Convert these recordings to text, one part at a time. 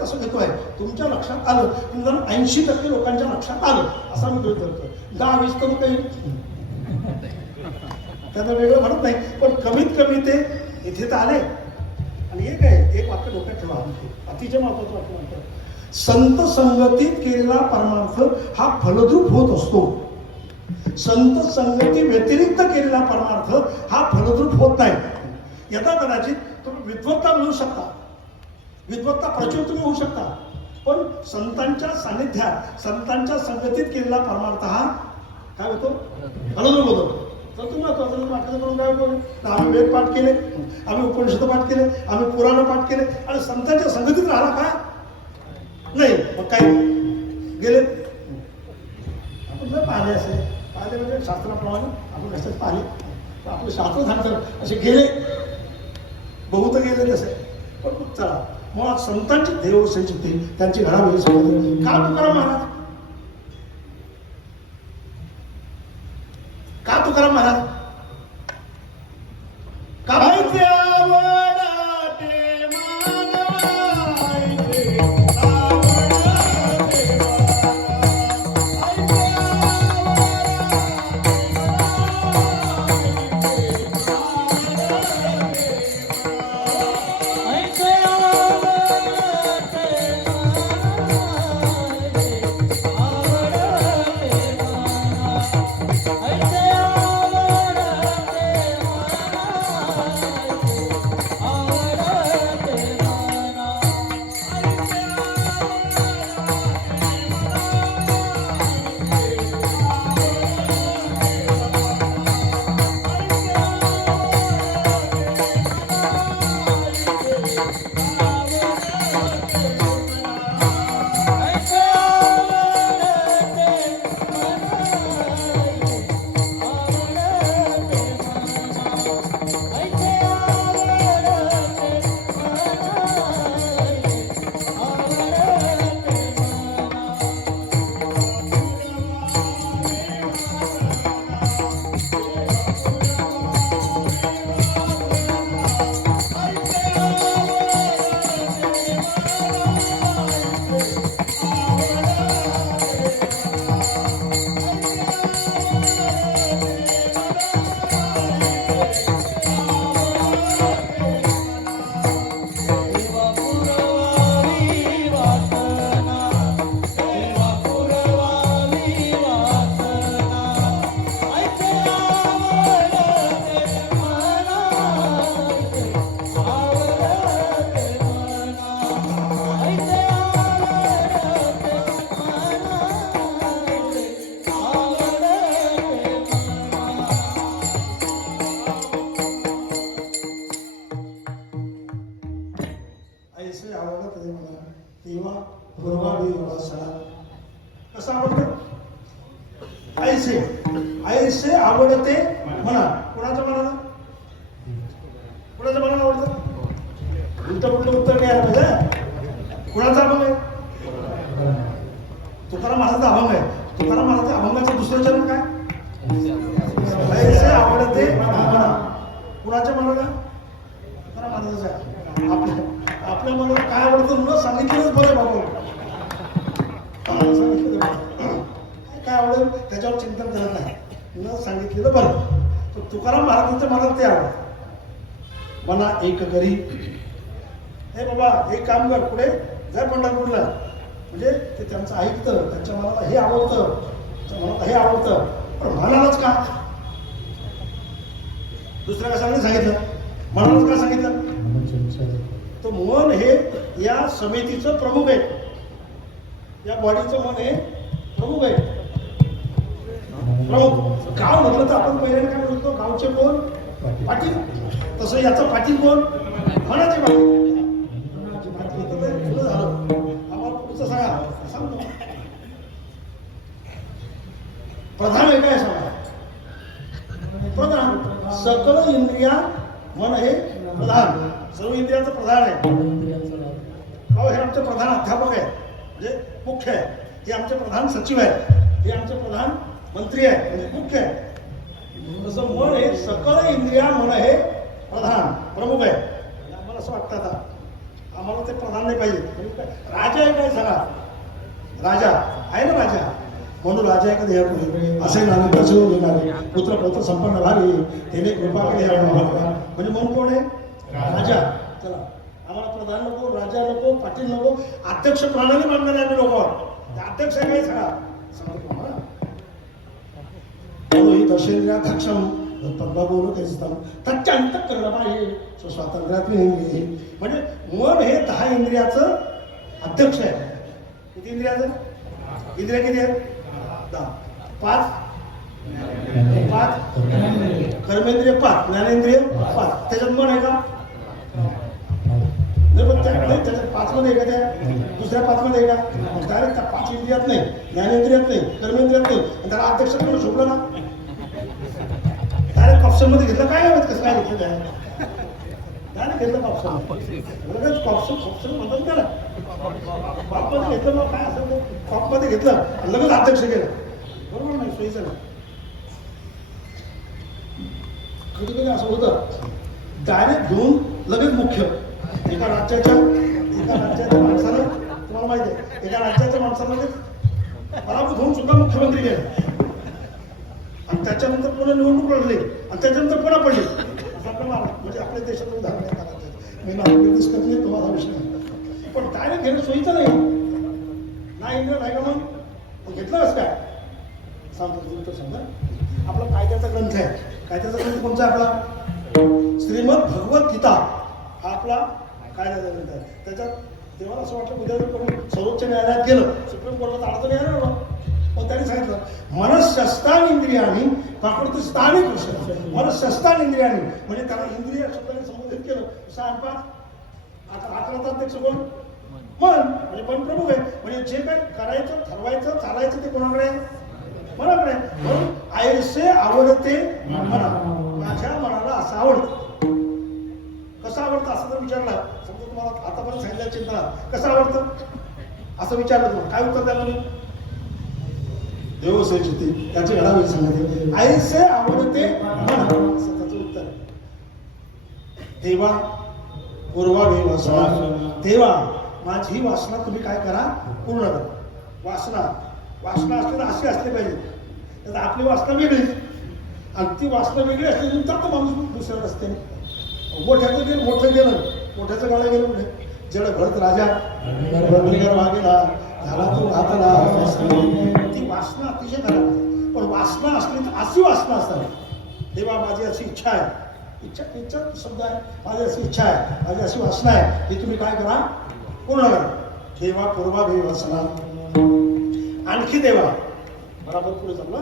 कसं आहे तुमच्या लक्षात आलं निदान ऐंशी टक्के लोकांच्या लक्षात आलं असा मी गृहित धरतोय. दहा वीस तर काही? त्यांना वेगळं म्हणत नाही. पण कमीत कमी ते इथे तर आले. आणि एक आहे एक वाक्य डोक्यात ठेवा. अतिशय महत्वाचं वाक्य म्हणतात. संत संगतीत केलेला परमार्थ हा फलद्रूप होत असतो. संत संगती व्यतिरिक्त केलेला परमार्थ हा फलद्रूप होत नाही. यथा कदाचित तुम्ही विद्वत्ता मिळू शकता. विद्वत्ता प्रचूर तुम्ही होऊ शकता. पण संतांच्या सानिध्यात संतांच्या संगतीत केलेला परमार्थ हा काय होतो? फलद्रूप होतो तर तुम्ही महत्वाचं करून काय होतो आम्ही वेद पाठ केले आम्ही उपनिषद पाठ केले आम्ही पुराण पाठ केले. आणि संतांच्या संगतीत राहिला काय नाही. मग काय? गेले? आपण जर पाहिले असे पाहिले म्हणजे शास्त्राप्रमाणे आपण असेच पाहिले? तर आपले शास्त्र सांगतात असे गेले बहुत गेले तसे. पण चला. मुळात संतांची देव संचिती त्यांची घडामोडी सांगितली का तुकाराम महाराज? ऐसे आवडत आहे मला तेव्हा गुरुवारी वासना कसं आवडतं आईसे आईसे आवडते म्हणा कुणाचं म्हणाला कुणाचं म्हणाला आवडतं उलट उलट उत्तर नाही आलं पाहिजे कुणाचा अभंग आहे तुकाराम महाराजचा अभंग आहे तुकाराम महाराजचा अभंगाचं दुसरं चरण काय ऐसे आवडते म्हणा कुणाच्या म्हणाला तुकाराम महाराजाचं आपल्या आपल्या मला काय आवडतं न सांगितलंच बरं बाबा. सांगितलं काय आवडेल त्याच्यावर चिंतन करत नाही. न सांगितलेलं बरं. तर तुकाराम महाराजांच्या मनात ते आवडत. मना एक घरी हे बाबा हे काम कर पुढे. जाय पंढरपूरला. म्हणजे ते त्यांचं ऐकतं त्यांच्या मनाला हे आवडतं. त्यांच्या मनाला हे आवडतं. पण मनालाच का? दुसऱ्या कशाला सांगितलं? मनालाच का सांगितलं? तर मन हे या समितीचं प्रमुख आहे. या बॉडीचं मन हे प्रमुख आहे. प्रमुख. गाव म्हटलं तर आपण पहिल्यांदा काय म्हणतो? गावचे कोण? पाटील. तसं याचं पाटील कोण? मनाचे पाटील. झालं. सांगा. सांगतो. प्रधान आहे काय सांगा? प्रधान. सकल इंद्रिया मन हे प्रधान. सर्व इंद्रियांचं प्रधान आहे. अहो हे आमचे प्रधान अध्यापक आहे म्हणजे मुख्य आहे. हे आमचे प्रधान सचिव आहेत. हे आमचे प्रधान मंत्री आहे म्हणजे मुख्य आहे तसं मन हे सकल इंद्रिया मन हे प्रधान प्रमुख आहे मला असं वाटतं आता. आम्हाला ते प्रधान नाही पाहिजे. म्हणजे? राजा आहे काय सांगा? राजा. आहे ना राजा? म्हणून राजा कधी हे पुढे. असे नाणे कसे घेणारे. पुत्र पौत्र संपन्न भारी त्याने कृपा केली आम्हाला. म्हणजे म्हणून कोण आहे? राजा चला. आम्हाला प्रधान नको राजा नको पाटील नको अध्यक्ष प्राणाने मानणारे आम्ही लोक अध्यक्ष आहे काय सांगा सांगतो तुम्हाला. म्हणून दशेंद्राध्यक्षम पद्माबोरू ते तच्च्या करणं पाहिजे. स्वातंत्र्यात इंद्रिय म्हणजे मन हे दहा इंद्रियाचं अध्यक्ष आहे. किती इंद्रियाचं? इंद्रिया किती आहेत? दहा. पाच? पाच? कर्मेंद्रिय पाच. ज्ञानेंद्रिय पाच. त्याच्यात मन आहे का? नाही पण त्या त्याच्यात पाच मध्ये त्या दुसऱ्या पाच मध्ये आहे. डायरेक्ट त्या पाच इंद्रियात नाही ज्ञानेंद्रियात नाही कर्मेंद्रियात नाही. आणि त्याला अध्यक्ष कोण शोभलं ना. डायरेक्ट ऑप्शनमध्ये घेतलं. काय माहीत कसं काय घेतलं डायरेक्ट घेतलं ऑप्शन लगेच कॉप्शन ऑप्शन म्हणतात त्याला कॉप घेतलं मग काय असं ते? घेतलं आणि लगेच अध्यक्ष गेलं बरोबर नाही सोयीचं नाही कधी कधी असं होतं डायरेक्ट घेऊन लगेच मुख्य. एका राज्याच्या एका राज्याच्या माणसानं तुम्हाला माहिती आहे एका राज्याच्या माणसामध्ये पराभूत होऊन सुद्धा मुख्यमंत्री गेला. आणि त्याच्यानंतर पुन्हा निवडणूक लढली आणि त्याच्यानंतर पुन्हा पडली. असं आपलं म्हणजे आपल्या देशात उदाहरण एका महाराष्ट्राचं. मी नाव डिस्कस नाही तुम्हाला विषय पण डायरेक्ट घेणं सोयीचं नाही. नाही इंद्र नाही का मग मग घेतलं काय? सांगतो तुम्ही तर सांगा. आपला कायद्याचा ग्रंथ आहे. कायद्याचा ग्रंथ कोणता आहे आपला? श्रीमद भगवत गीता हा आपला काय झालं आहे त्याच्यात तेव्हा असं वाटलं उद्या जर कोणी सर्वोच्च न्यायालयात गेलं सुप्रीम कोर्टात अडचण येणार ना मग त्यांनी सांगितलं मनशस्तान इंद्रियाने प्राकृत स्थानिक मनशस्तान इंद्रियाने. म्हणजे त्याला इंद्रिय शब्दाने संबोधित केलं. सहा पा पाच आता अकराचा अध्यक्ष कोण? मन. म्हणजे मन प्रमुख आहे. म्हणजे जे काय करायचं ठरवायचं चालायचं ते कोणाकडे आहे? मनाकडे आहे. म्हणून आयसे आवडते मना. माझ्या मनाला असं आवडतं. कसं आवडतं असं जर विचारला समजा तुम्हाला आतापर्यंत सांगितलं चिंता कसं आवडतं? असं विचारलं तुम्हाला काय उत्तर द्यायला मी देव चिती त्याची घडावी सांगितले आईसे आवडते असं त्याचं उत्तर. देवा पूर्वा वासना. देवा माझी वासना तुम्ही काय करा? पूर्ण करा. वासना. वासना असली तर अशी असली पाहिजे. आपली वासना वेगळी. आणि ती वासना वेगळी असली तर माणूस दुसऱ्या रस्त्याने मोठ्याचं गेलं मोठं गेलं. मोठ्याचं गाळा गेलं म्हणजे जड भरत राजा. भरतनिगर वागेला झाला तो राहताला ती वासना अतिशय खराब पण वासना असली तर अशी वासना असतात. तेव्हा माझी अशी इच्छा आहे. इच्छा इच्छा शब्द आहे. माझी अशी इच्छा आहे. माझी अशी वासना आहे. ती तुम्ही काय करा? पूर्ण करा. देवा पूर्वा देव वासना. आणखी देवा. बराबर पुढे चालला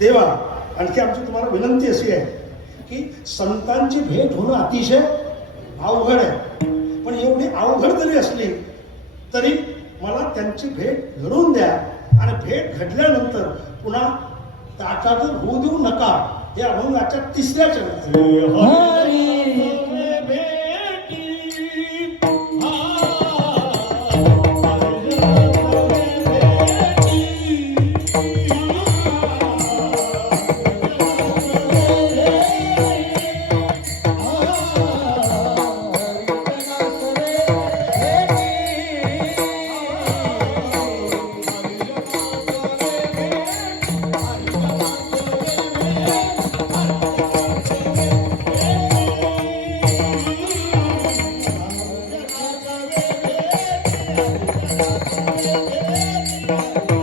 देवा आणखी आमची तुम्हाला विनंती अशी आहे. की संतांची भेट होणं अतिशय अवघड आहे. पण एवढी अवघड जरी असली तरी मला त्यांची भेट घडवून द्या. आणि भेट घडल्यानंतर पुन्हा ताटातून होऊ देऊ नका. हे अभंगाच्या तिसऱ्या चरणात. Thank.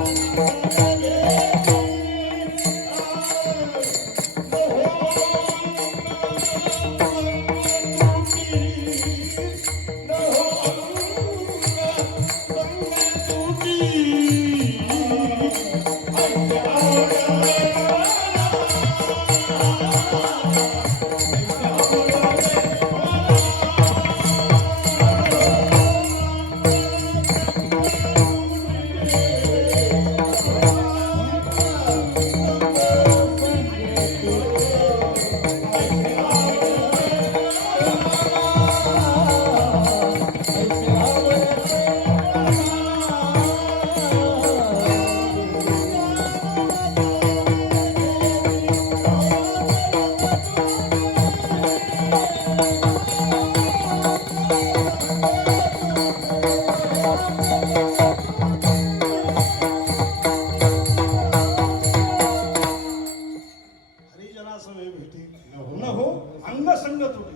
अंगसंगत होती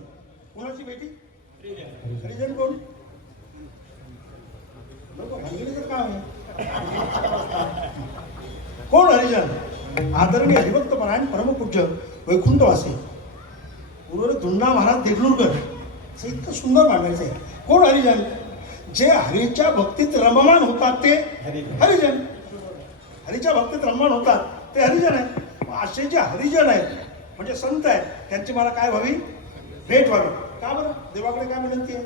कोणाची बेटी हरिजन कोण? तर काय कोण हरिजन? आदरणीय हरिभक्त परायण परमपूज्य वैकुंठवासी. उर्वरित धुंडा महाराज देगलूरकर. असं इतकं सुंदर मांडायचं आहे. कोण हरिजन? जे हरीच्या भक्तीत रममाण होतात ते हरिजन. हरीच्या भक्तीत रममाण होतात ते हरिजन आहे. असे जे हरिजन आहेत म्हणजे संत आहेत त्यांची मला काय व्हावी? भेट व्हावी. का बरं? देवाकडे काय विनंती आहे?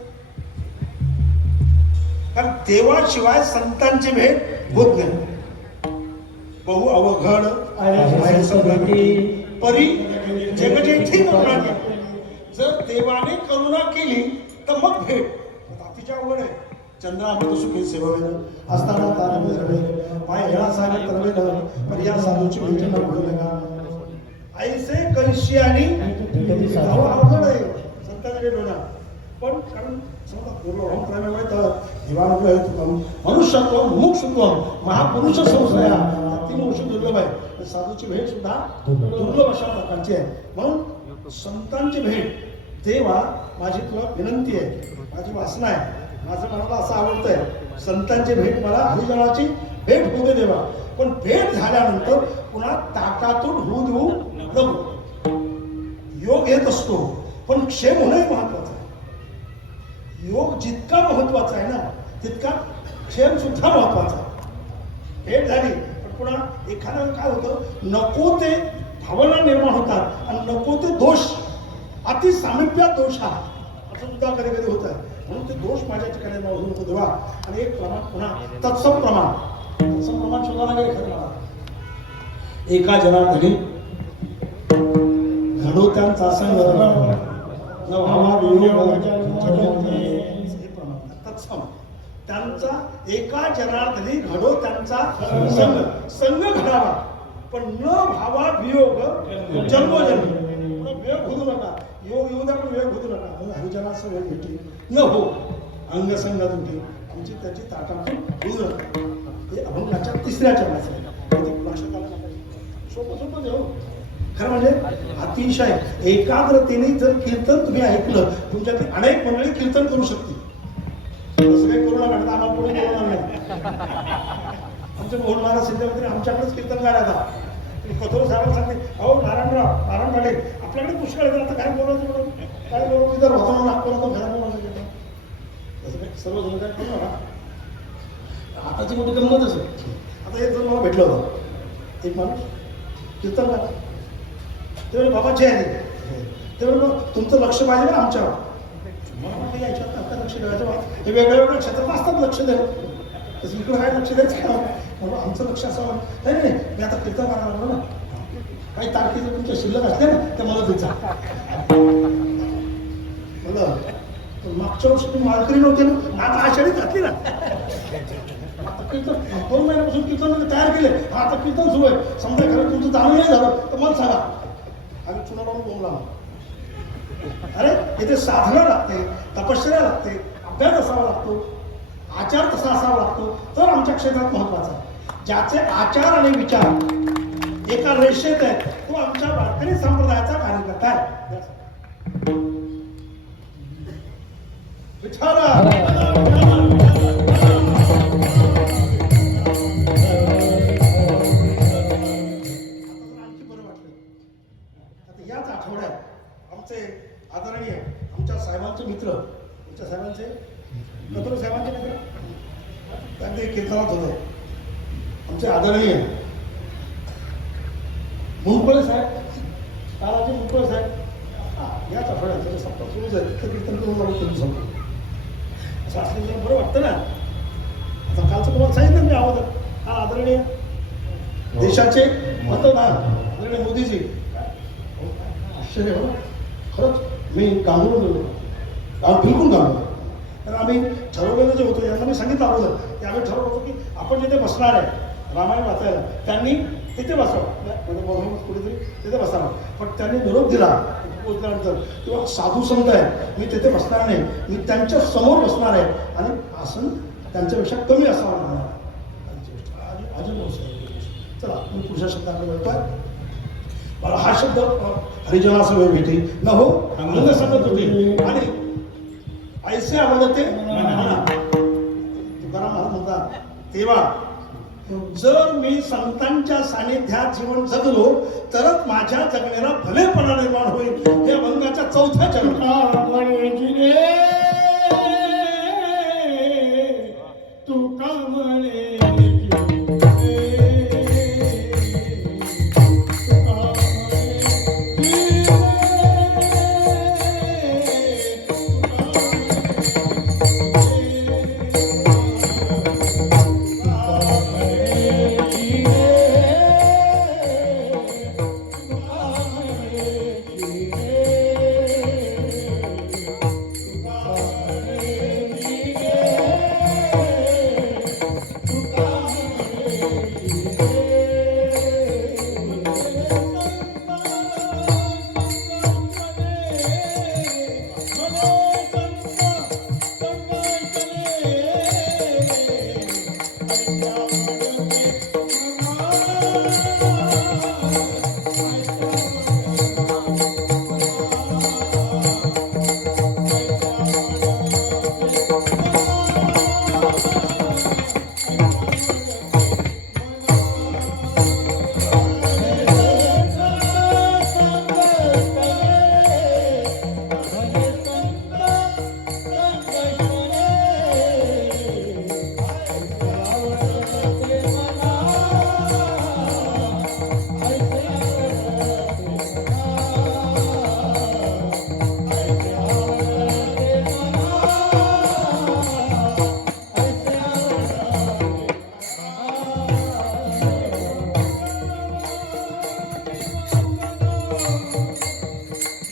कारण देवाशिवाय संतांची भेट होत नाही. बहु अवघड. परी जगजेठी मोकळाली. जर देवाने करुणा केली तर मग भेट. अतिशय अवघड आहे. चंद्रामृत सुखी सेववेल असताना तारवे झरवे पाय हेळा सागर तरवेल पर या साधूची भेट न ऐसे कैशी आणि अवघड आहे. भेट होणार पण कारण समजा प्रेमामुळे तर दिवाणत्व मनुष्यत्व मुमुक्षुत्व महापुरुष संशया तीन गोष्टी दुर्लभ आहे. साधूची भेट सुद्धा दुर्लभ. अशा प्रकारची आहे. म्हणून संतांची भेट देवा माझी तुला विनंती आहे. माझी वासना आहे. माझं मनाला असं आवडतंय. संतांची भेट मला हरिजनाची भेट दे देवा. पण भेट झाल्यानंतर पुन्हा ताटातून होऊ देऊ प्रभू. योग येत असतो पण क्षेम होणंही महत्वाचं आहे. योग जितका महत्त्वाचा आहे ना तितका क्षेम सुद्धा महत्त्वाचा आहे. भेट झाली पण पुन्हा एखाद्याला काय होतं नको ते भावना निर्माण होतात आणि नको ते दोष. अति सामिप्यात दोष हा. असं सुद्धा कधी कधी होत. आहे म्हणून ते दोष माझ्या ठिकाणी निर्माण होऊ नको देवा. आणि एक प्रमाण पुन्हा तत्सम प्रमाण. तत्सम प्रमाण शोधायला गेले खरं एका जनार्दनी घडो त्यांचा संग न वियोग हे तत्सम त्यांचा एका जनार्दनी घडो त्यांचा संघ संघ घडावा पण न भावा वियोग जन्मोजन्मी. पुन्हा वेळ होऊ नका. योग येऊ द्या पण वेग होऊ नका. म्हणून हरिजनाचं वेळ भेटी न हो अंगसंग तुटे आमची त्याची ताटातून होऊ नका. हे अभंगाच्या तिसऱ्या चरणाचं आहे. लक्षात आलं सोपं सोपं देऊ खरं म्हणजे अतिशय एकाग्रतेने जर कीर्तन तुम्ही ऐकलं तुमच्यातील अनेक मंडळी कीर्तन करू शकतील. तसं काही करू नका आम्हाला कोणी बोलणार नाही. आमचे मोहन महाराज सिद्धांतरी आमच्याकडेच कीर्तन गायला कथोर साहेब सांगते अहो नारायणराव नारायण पाटील आपल्याकडे पुष्कळ आहे, आता काय बोलायचं म्हणून? काय बोलू? इतर होतो नागपूर घरात बोलायचं कीर्तन तसं काही सर्वजण काय करू नका आताची मोठी गंमत असेल आता एक जण मला भेटलं होतं एक माणूस कीर्तन गात ते म्हणजे बाबा जय आले ते म्हणजे मग तुमचं लक्ष पाहिजे बरं आमच्यावर. मला वाटतं याच्यात आता लक्ष ठेवायचं हे वेगळ्या वेगळ्या क्षेत्रात असतात लक्ष द्यावं तसं इकडं काय लक्ष द्यायचं म्हणून आमचं लक्ष असावं नाही नाही मी आता कीर्तन करायला लागलो ना. काही तारखेचं तुमच्या शिल्लक असते ना ते मला द्यायचा मला मागच्या वर्षी तुम्ही मालकरी नव्हते ना? आता आषाढी घातली ना. आता कीर्तन दोन महिन्यापासून कीर्तन तयार केले. आता कीर्तन सुरू आहे. समजा खरं तुमचं जाणं नाही झालं तर मला सांगा. चुना लावून बोंबला अरे इथे साधना लागते तपश्चर्या लागते अभ्यास असावा लागतो आचार तसा असावा लागतो तर आमच्या क्षेत्रात महत्त्वाचा आहे. ज्याचे आचार आणि विचार एका रेषेत आहेत तो आमच्या वारकरी संप्रदायाचा कार्यकर्ता आहे. विचार. आमच्या साहेबांचे? कतोर साहेबांचे मित्र? त्यांचे कीर्तनात होतं. आमचे आदरणीय मुंडपळे साहेब ताराचे मुंडपळे साहेब. हा, याच आठवड्यात त्याचे सप्ताह सुरू झाले तर कीर्तन करून मला तुम्ही सांगतो असं असलेलं बरं वाटतं ना. आता कालचं तुम्हाला सांगितलं मी अगोदर. हा आदरणीय देशाचे मतदार आदरणीय मोदीजी. आश्चर्य हो खरंच मी गांधून गेलो गाव बिलकुल गांधून तर आम्ही ठरवलेलं जे होतं यांना मी सांगितलं अगोदर की आम्ही ठरवलं होतं की आपण जिथे बसणार आहे रामायण वाचायला त्यांनी तिथे बसावं. म्हणजे बघून कुठेतरी तिथे बसावं. पण त्यांनी निरोप दिला पोचल्यानंतर किंवा साधू संत आहे मी तिथे बसणार नाही मी त्यांच्यासमोर बसणार आहे आणि आसन त्यांच्यापेक्षा कमी असावं म्हणणार अजून चला मी पुढच्या शब्दाकडे बोलतोय मला हा शब्द अ, वेळ भेटे. न हो अंग सांगत होते. आणि ऐसे आवडते तुकाराम म्हणतात तेव्हा जर मी संतांच्या सानिध्यात जीवन जगलो तरच माझ्या जगण्याला भलेपणा निर्माण होईल. हे अभंगाच्या चौथ्या चरणात.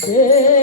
देवा